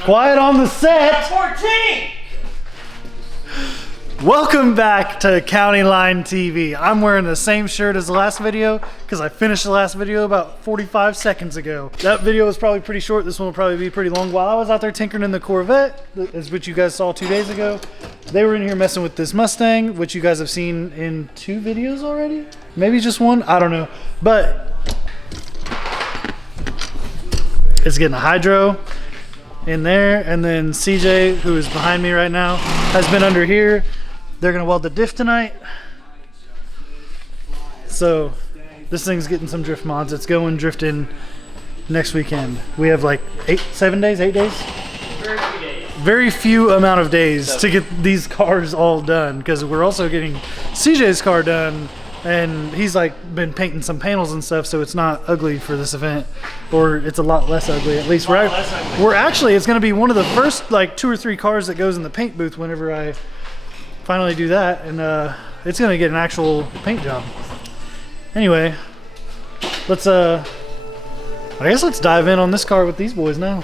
Quiet on the set. 14. Welcome back to CountyLine TV. I'm wearing the same shirt as the last video because I finished the last video about 45 seconds ago. That video was probably pretty short. This one will probably be pretty long. While I was out there tinkering in the Corvette, as which you guys saw 2 days ago, they were in here messing with this Mustang, which you guys have seen in 2 videos already. Maybe just 1, I don't know. But it's getting a hydro in there, and then CJ, who is behind me right now, has been under here. They're gonna weld the diff tonight. So this thing's getting some drift mods. It's going drifting next weekend. We have like 7 days, 8 days? Very few days. Very few amount of days to get these cars all done, because we're also getting CJ's car done, and he's like been painting some panels and stuff, so it's not ugly for this event, or it's a lot less ugly. At least we're actually, it's gonna be one of the first like 2 or 3 cars that goes in the paint booth whenever I finally do that, and it's gonna get an actual paint job. Anyway, let's I guess let's dive in on this car with these boys now.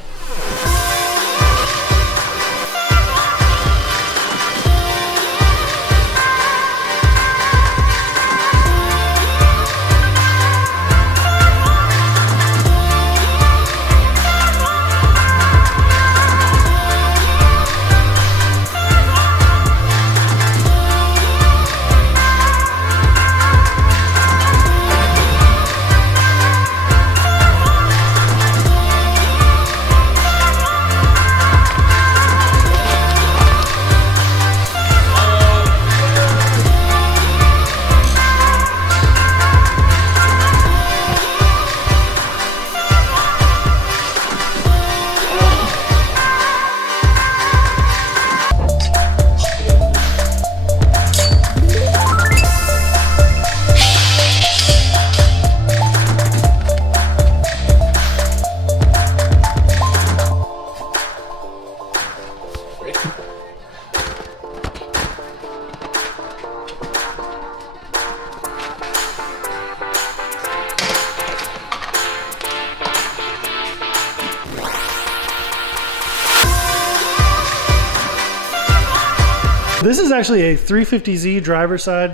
This is actually a 350Z driver side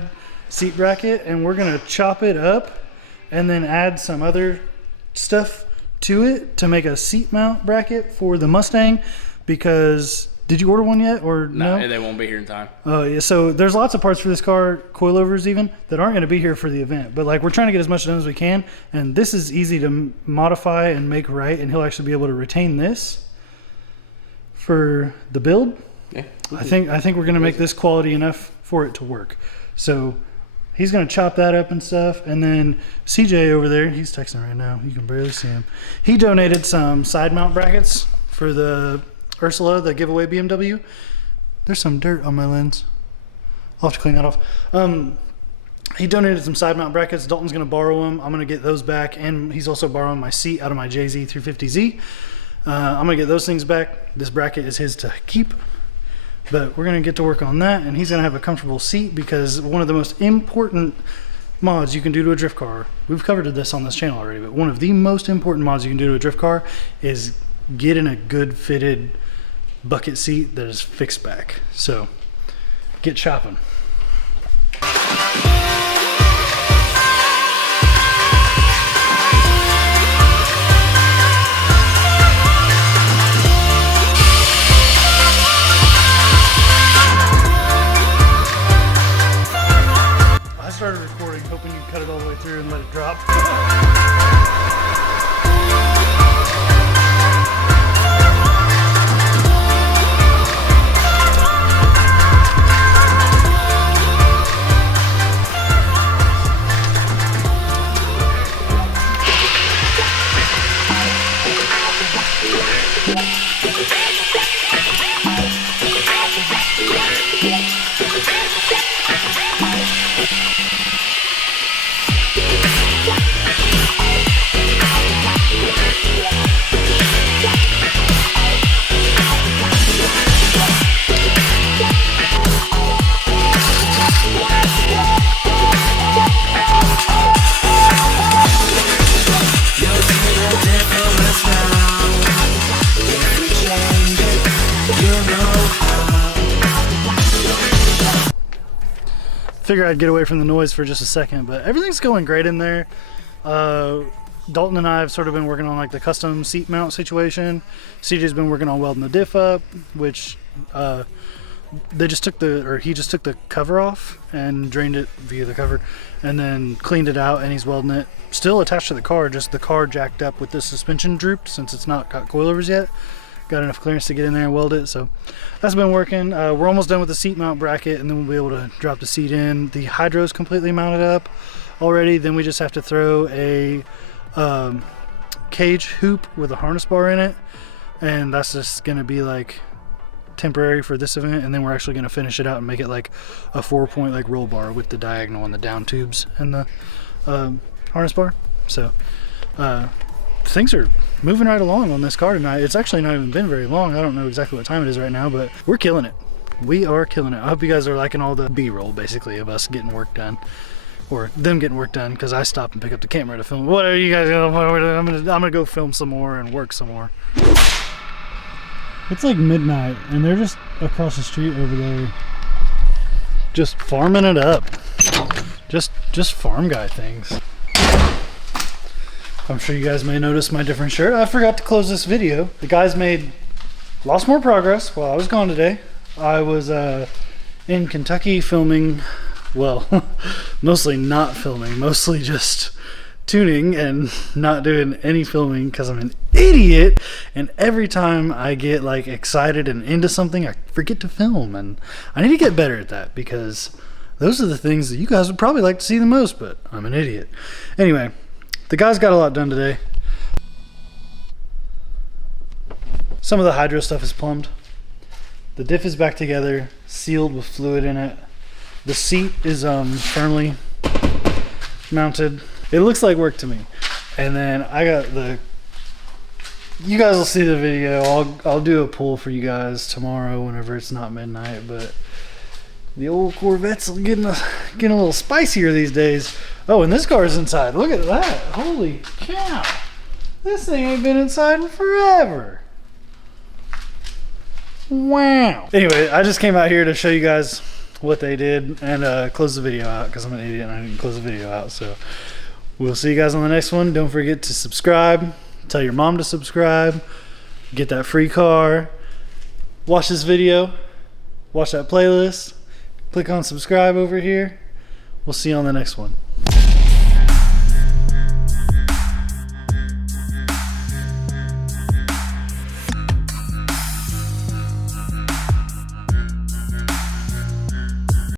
seat bracket, and we're gonna chop it up and then add some other stuff to it to make a seat mount bracket for the Mustang. Because did you order one yet, or no? No, they won't be here in time. Oh yeah, so there's lots of parts for this car, coilovers even, that aren't gonna be here for the event. But like, we're trying to get as much done as we can, and this is easy to modify and make right, and he'll actually be able to retain this for the build. Yeah. I think we're gonna make this quality enough for it to work. So he's gonna chop that up and stuff, and then CJ over there, he's texting right now. You can barely see him. He donated some side mount brackets for the Ursula, the giveaway BMW. There's some dirt on my lens. I'll have to clean that off. He donated some side mount brackets. Dalton's gonna borrow them. I'm gonna get those back, and he's also borrowing my seat out of my JZ 350Z. I'm gonna get those things back. This bracket is his to keep. But we're gonna get to work on that, and he's gonna have a comfortable seat, because one of the most important mods you can do to a drift car, we've covered this on this channel already, but one of the most important mods you can do to a drift car is get in a good fitted bucket seat that is fixed back. So get chopping. I started recording hoping you'd cut it all the way through and let it drop. figure I'd get away from the noise for just a second, but everything's going great in there. Dalton and I have sort of been working on like the custom seat mount situation. CJ's been working on welding the diff up, which he just took the cover off and drained it via the cover and then cleaned it out, and he's welding it still attached to the car, just the car jacked up with the suspension drooped since it's not got coilovers yet. Got enough clearance to get in there and weld it, so that's been working. We're almost done with the seat mount bracket, and then we'll be able to drop the seat in. The hydro's completely mounted up already. Then we just have to throw a cage hoop with a harness bar in it, and that's just gonna be like temporary for this event, and then we're actually gonna finish it out and make it like a 4-point like roll bar with the diagonal and the down tubes and the harness bar. So things are moving right along on this car tonight. It's actually not even been very long. I don't know exactly what time it is right now, but we're killing it. We are killing it. I hope you guys are liking all the B-roll basically of us getting work done, or them getting work done, because I stop and pick up the camera to film. What are you guys gonna? I'm gonna go film some more and work some more. It's like midnight and they're just across the street over there just farming it up. Just farm guy things. I'm sure you guys may notice my different shirt. I forgot to close this video. The guys made lots more progress while I was gone today. I was in Kentucky filming, well, mostly not filming, mostly just tuning and not doing any filming because I'm an idiot, and every time I get like excited and into something I forget to film, and I need to get better at that because those are the things that you guys would probably like to see the most, but I'm an idiot. Anyway, the guys got a lot done today. Some of the hydro stuff is plumbed. The diff is back together, sealed with fluid in it. The seat is firmly mounted. It looks like work to me. And then I got you guys will see the video. I'll do a pull for you guys tomorrow whenever it's not midnight, but the old Corvette's getting a little spicier these days. Oh, and this car's inside. Look at that. Holy cow. This thing ain't been inside in forever. Wow. Anyway, I just came out here to show you guys what they did and close the video out because I'm an idiot and I didn't close the video out. So we'll see you guys on the next one. Don't forget to subscribe. Tell your mom to subscribe. Get that free car. Watch this video. Watch that playlist. Click on subscribe over here. We'll see you on the next one.